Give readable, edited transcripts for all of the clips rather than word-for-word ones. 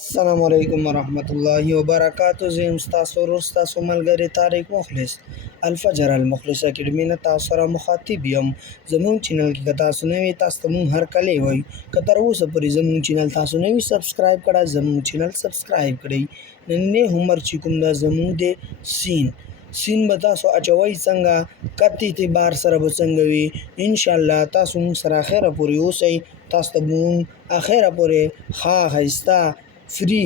السلام علیکم ورحمت الله وبرکاتہ. زه یم ستاسو ورور ستاسو ملګری طارق مخلص الفجر المخلص اکیډمي نه تاسو سره مخاطب یم. زموږ چینل کې که تاسو نوي تاسو ته موږ هرکلی وایو. که تر اوسه پورې زموږ چینل تاسو نوي سبسکرایب کړه زموږ چینل سبسکرایب کړئ. نننی هومورک چې کوم دا زموږ دی سین به تاسو اچوئ څنګه، کت اعتبار سره به څنګه وي. انشاءالله تاسو موږ سره اخره پورې اوسئ. تاسو ته به موږ اخره پورې ښه ښایسته فری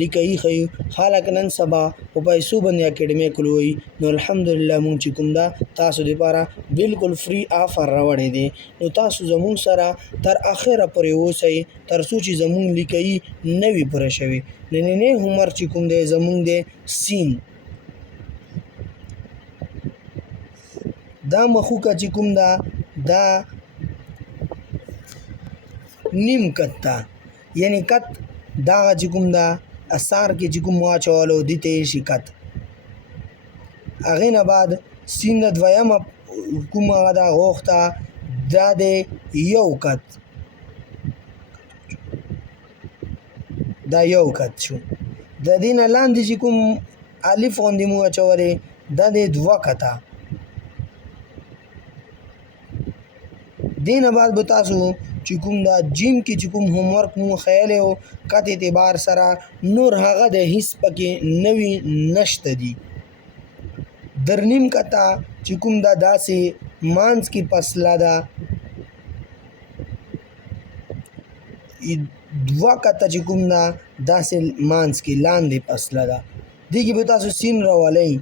لیکئ ښیو. خلک نن سبا په پیسو باندې اکیډمي کلوي، نو الحمدلله موږ چې کوم دا تاسو دپاره بالکل فری آفر راوړی دی. نو تاسو زموږ سره تر اخره پورې اوسئ تر څو چې زموږ لیکئ نه وي پوره شوي. نننی هومورک چې کوم دی زموږ دی سین. دا مخوکه چې کوم دا نیم کت ته، یعنی کت دغه چې کوم دا اثار کې چې کوم واچولو دې ته یې شي کت. هغې نه بعد سین د دویمه کوم هغه دا غوښته دا دی یو کت. دا یو کت شو. د دې نه لاندې چې کوم الف غوندې مو اچولې دا دی دوه کته. دې نه بعد به تاسو چې کوم دا جیم کې چې کوم هومورک مو ښیلی و کت اعتبار سره نور هغه د هیڅ پکې نوي نشته دي. درنیم کته چې کوم دا داسې مانځ کې فاصله ده، دوه کته چې کوم دا داسې مانځ کې لاندې فاصله ده. دې کې به تاسو سین راولئ.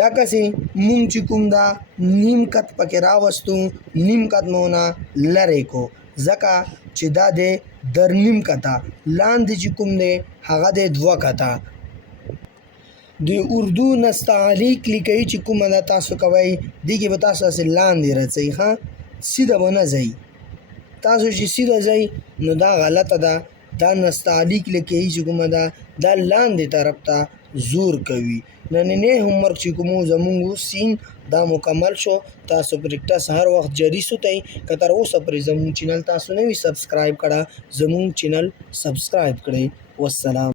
دا کسې مونږ چې کوم دا نیم کت پکې راوستو، نیم کت مو نه لرې کو ځکه چې دا دی در نیم کته. لاندې چې کوم دی هغه دی دوه کته. د اردو نستعلیق لیکئ چې کومه ده تاسو کوئ، دې کې به تاسو هسې لاندې رڅئ، ښه سیده به نه ځئ. تاسو چې سیده ځئ نو دا غلطه ده. دا نستعلیق لیکئ چې کومه ده دا لاندې طرف ته زور کوي. نننی هومورک چې کوم زموږ سین دا مکمل شو. تاسو پریکټس هر وخت جاری ساتئ. که تر اوسه پورې زموږ چینل تاسو نوي سبسکرایب کړه زموږ چینل سبسکرایب کړئ. والسلام.